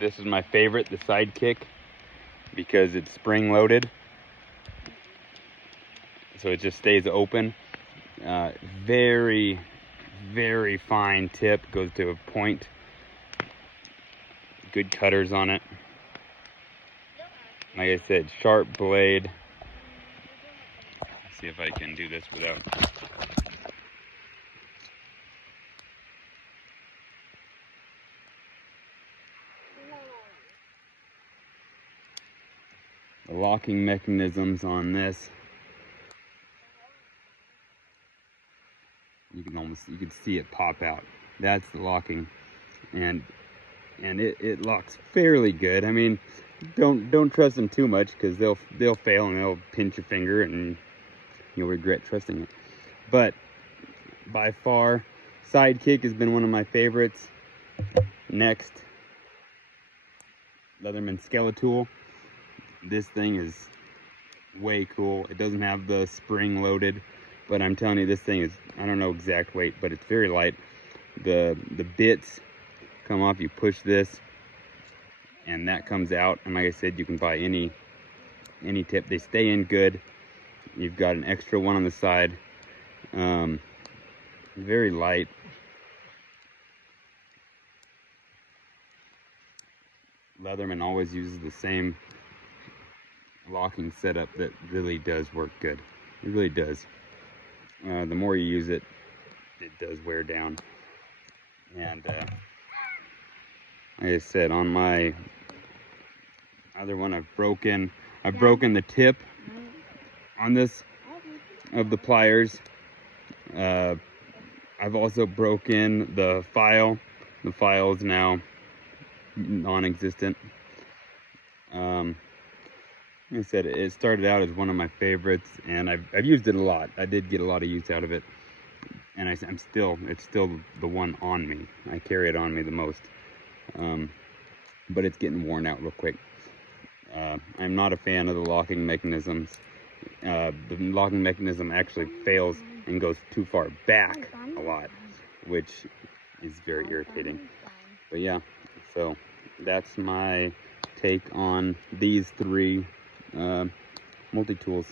This is my favorite, the sidekick, because it's spring loaded. So it just stays open. Very, very fine tip, goes to a point. Good cutters on it. Like I said, sharp blade. Let's see if I can do this without. The locking mechanisms on this. You can see it pop out. That's the locking, and it locks fairly good. I mean, don't trust them too much, because they'll fail and they'll pinch your finger and you'll regret trusting it. But by far, sidekick has been one of my favorites. Next, Leatherman skeletool. This thing is way cool. It doesn't have the spring loaded, but I'm telling you, this thing is, I don't know exact weight, but it's very light. The bits come off, you push this and that comes out, and like I said, you can buy any tip. They stay in good. You've got an extra one on the side. Very light. Leatherman always uses the same locking setup that really does work good. It really does. The more you use it, it does wear down. And like I said, on my other one, I've broken the tip on this of the pliers. I've also broken the file. The file is now non-existent. Like I said, it started out as one of my favorites, and I've used it a lot. I did get a lot of use out of it, and it's still the one on me. I carry it on me the most, but it's getting worn out real quick. I'm not a fan of the locking mechanisms. The locking mechanism actually fails and goes too far back a lot, which is very irritating. But yeah, so that's my take on these three multi-tools.